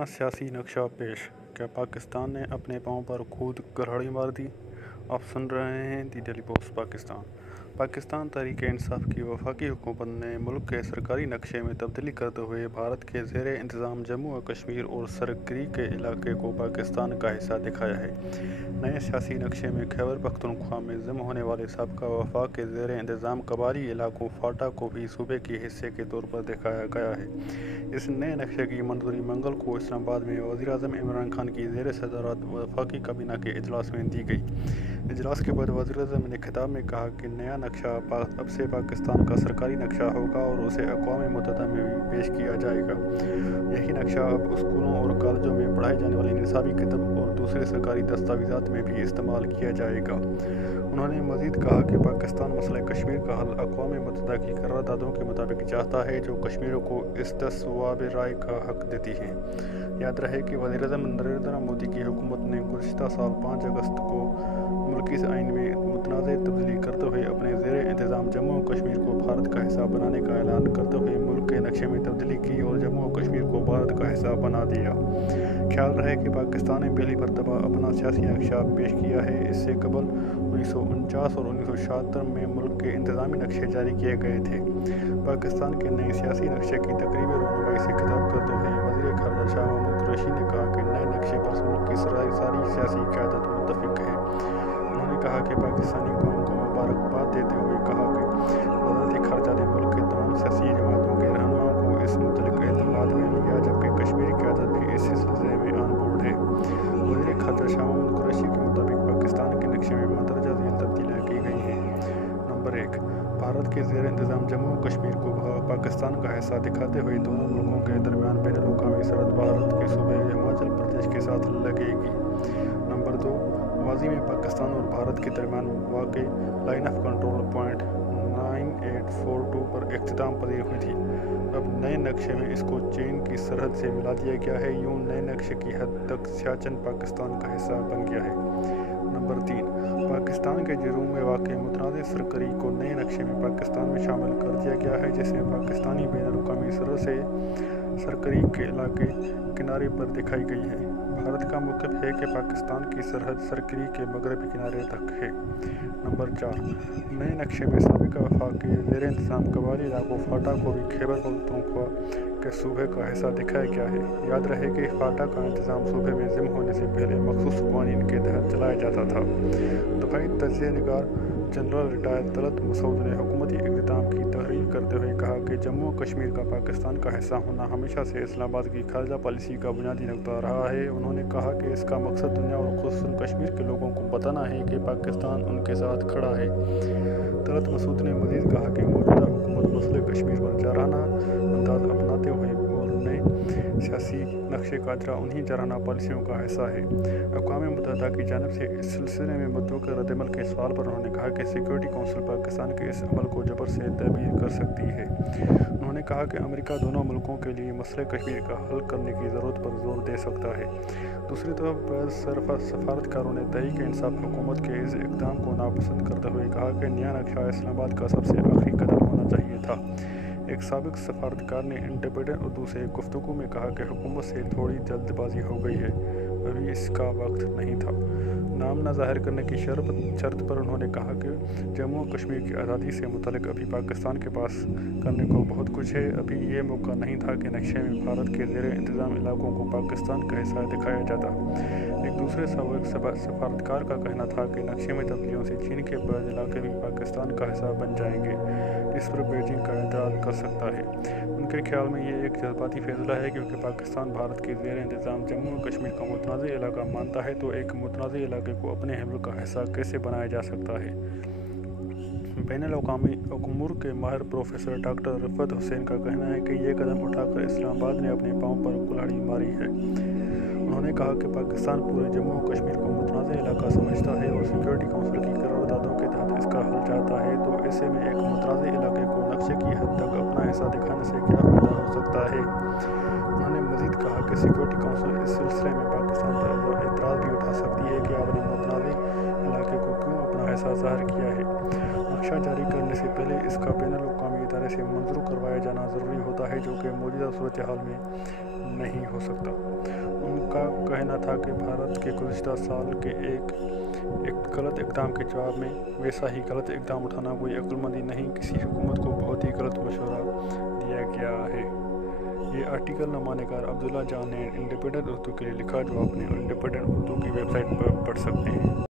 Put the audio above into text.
नया सियासी नक्शा पेश, क्या पाकिस्तान ने अपने पांव पर खुद कुल्हाड़ी मार दी? आप सुन रहे हैं the daily post Pakistan. Pakistan Tehreek-e-Insaf की वफाकी हुकूमत ने मुल्क के सरकारी नक्शे में तब्दीली करते हुए भारत के ज़ेरे इंतज़ाम जम्मू और कश्मीर और सरकरी के इलाके को पाकिस्तान का हिस्सा दिखाया है। नए सियासी नक्शे में खैबर पख्तूनख्वा में ज़िम्म होने वाले साबका वफाक के ज़ेरे इंतज़ाम कबायली इलाकों फाटा को भी सूबे के हिस्से के तौर पर दिखाया गया है। इस नए नक्शे की मंजूरी मंगल को इस्लामाबाद में वज़ीर-ए-आज़म इमरान खान की ज़ेर सदारत वफाकी काबीना के इजलास में दी गई। इजलास के बाद वज़ीर-ए-आज़म ने खिताब में कहा कि नया नक्शा अब से पाकिस्तान का सरकारी नक्शा होगा और उसे अक़वाम मुत्तहिदा में भी पेश किया जाएगा। यही नक्शा अब स्कूलों और कॉलेजों में पढ़ाई जाने वाली निसाबी किताब और दूसरे सरकारी दस्तावेज़ात में भी इस्तेमाल किया जाएगा। उन्होंने मज़ीद कहा कि पाकिस्तान मसले कश्मीर का हल अक़वाम मुत्तहिदा की करारदादों के मुताबिक चाहता है, जो कश्मीरियों को इस्तिस्वाब राय का हक़ देती हैं। याद रहे कि वज़ीर-ए-आज़म नरेंद्र मोदी की हुकूमत ने गुज़िश्ता साल 5 अगस्त को मुल्की आइन में मुतनाज़ तब्दीली करते हुए अपने ज़ेरे इंतज़ाम जम्मू और कश्मीर को भारत का हिस्सा बनाने का ऐलान करते हुए मुल्क के नक्शे में तब्दीली की और जम्मू और कश्मीर को भारत का हिस्सा बना दिया। ख्याल रहे कि पाकिस्तान ने पहली मरतबा अपना सियासी नक्शा पेश किया है। इससे कबल 1949 और 1976 में मुल्क के इंतज़ामी नक्शे जारी किए गए थे। पाकिस्तान के नए सियासी नक्शे की तकरीबी रहनुमाई से खिताब करते हुए वज़ीर ख़ारजा शाह महमूद कुरैशी ने कहा कि नए नक्शे पर मुल्क की सारी सियासी क़यादत मुत्तफ़िक़ है। उन्होंने कहा कि पाकिस्तानी कौम को मुबारकबाद देते हुए कहा कि वज़ारत ख़ारजा ने मुल्क के तमाम सियासी जमातों के रहनुमाओं को इस मुतल्लिक़ एतमाद में लिया, जबकि कश्मीरी क़यादत भी इस सिलसिले में ऑन बोर्ड है। वज़ीर ख़ारजा शाह महमूद कुरैशी के मुताबिक पाकिस्तान के नक्शे में मंदरजा झील तब्दीलियाँ की गई हैं। नंबर 1, भारत के ज़ेर इंतज़ाम जम्मू और कश्मीर को पाकिस्तान का हिस्सा दिखाते हुए दोनों मुल्कों के दरमियान बैनुल-अक़वामी सरहद भारत के सूबे हिमाचल प्रदेश के साथ लगेगी। नंबर 2, माज़ी में पाकिस्तान और भारत के दरमियान वाक़े लाइन ऑफ कंट्रोल पॉइंट 9842 पर इख्तिताम पज़ीर हुई थी। अब नए नक्शे में इसको चीन की सरहद से मिला दिया गया है। यूँ नए नक्शे की हद तक सियाचिन पाकिस्तान का हिस्सा बन गया है। नंबर 3, पाकिस्तान के जुर्म में वाक़ मुतनाज़ सरकरी को नए नक्शे में पाकिस्तान में शामिल कर दिया गया है, जिसमें पाकिस्तानी बैनुल-अक़वामी सरहद से सरकरी के इलाके किनारे पर दिखाई गई है। भारत का मौक़िफ़ है कि पाकिस्तान की सरहद सरकरी के मगरबी किनारे तक है। नंबर 4, नए नक्शे में साबिक़ा वफाकी ज़ेर इंतज़ाम कबायली इलाकों फाटा को भी खैबर पख्तूनख्वा के सूबे का हिस्सा दिखाया गया है। याद रहे कि फाटा का इंतज़ाम सूबे में ज़िम्म होने से पहले मख़सूस क़वानीन के तहत चलाया जाता था। दफ़ाई तजज़िया निगार जनरल रिटायर्ड तलत मसूद ने हुकूमती इक़्तिदाम की तहरीर करते हुए कहा कि जम्मू और कश्मीर का पाकिस्तान का हिस्सा होना हमेशा से इस्लामाबाद की ख़ारजा पॉलिसी का बुनियादी नुक्ता रहा है। उन्होंने कहा कि इसका मकसद दुनिया और ख़ुसूसन कश्मीर के लोगों को बताना है कि पाकिस्तान उनके साथ खड़ा है। तलत मसूद ने मज़ीद कहा कि मौजूदा हुकूमत मसले कश्मीर पर जारहाना अंदाज़ अपनाते हुए और नए सियासी नक्शे का इजरा उन्हीं जारहाना पॉलिसियों का हिस्सा है। अक़वाम मुत्तहिदा की जानिब से इस सिलसिले में मुतवक्किल रद्द-ए-अमल के सवाल पर उन्होंने कहा कि सिक्योरिटी काउंसिल पाकिस्तान के इस अमल को जबर से तबीर कर सकती है। उन्होंने कहा कि अमेरिका दोनों मुल्कों के लिए मसले कश्मीर का हल करने की ज़रूरत पर जोर दे सकता है। दूसरी तरफ सफारतकारों ने तहरीक-ए-इंसाफ हुकूमत के इस इक़दाम को नापसंद करते हुए कहा कि नया नक्शा इस्लामाबाद का सबसे आखिरी कदम होना चाहिए था। एक साबिक़ सफारतकार ने इंडिपेंडेंट उर्दू से गुफ्तगू में कहा कि हुकूमत से थोड़ी जल्दबाजी हो गई है, अभी इसका वक्त नहीं था। नाम न ज़ाहिर करने की शर्त पर उन्होंने कहा कि जम्मू और कश्मीर की आज़ादी से मुतल्लिक़ अभी पाकिस्तान के पास करने को बहुत कुछ है। अभी ये मौका नहीं था कि नक्शे में भारत के ज़ेर इंतज़ाम इलाकों को पाकिस्तान का हिस्सा दिखाया जाता। एक दूसरे सफारतकार का कहना था कि नक्शे में तब्दीलियों से चीन के बाद इलाके भी पाकिस्तान का हिस्सा बन जाएंगे। इस पर बीजिंग का एतराज़ कर सकता है। उनके ख्याल में ये एक जज्बाती फैसला है, क्योंकि पाकिस्तान भारत के ज़ेर इंतज़ाम जम्मू और कश्मीर का मुतनाज़ इलाका मानता है, तो एक मुतनाज़ इलाके को अपने हिब्ल का हिस्सा कैसे बनाया जा सकता है। बैनुल-अक़वामी उमूर के माहिर प्रोफेसर डॉक्टर रफ़त हुसैन का कहना है कि ये कदम उठाकर इस्लामाबाद ने अपने पाँव पर कुल्हाड़ी मारी है। उन्होंने कहा कि पाकिस्तान पूरे जम्मू और कश्मीर को मुतनाज़ इलाका समझता है और सिक्योरिटी काउंसिल की करारदादों के तहत इसका हल चाहता है, तो ऐसे में एक मुतनाज़ इलाके को नक्शे की हद तक अपना हिस्सा दिखाने से क्या फ़ायदा हो सकता है। उन्होंने मज़ीद कहा कि सिक्योरिटी काउंसिल इस सिलसिले में पाकिस्तान पर एतराज़ भी उठा सकती है कि आपने मुतनाज़ इलाके को क्यों अपना हिस्सा ज़ाहिर किया है। नक्शा जारी करने से पहले इसका बैनुल-अक़वामी इदारे से मंजूर करवाया जाना ज़रूरी होता है, जो कि मौजूदा सूरत हाल में نہیں ہو سکتا۔ ان کا کہنا تھا کہ بھارت کے گزشتہ سال کے ایک غلط اقدام کے جواب میں ویسا ہی غلط اقدام اٹھانا کوئی عقل مندی نہیں، کسی حکومت کو بہت ہی غلط مشورہ دیا گیا ہے۔ یہ آرٹیکل نامہ نگار عبداللہ جان نے انڈیپینڈنٹ اردو کے لیے لکھا، جو آپ نے انڈیپینڈنٹ اردو کی ویب سائٹ پر پڑھ سکتے ہیں۔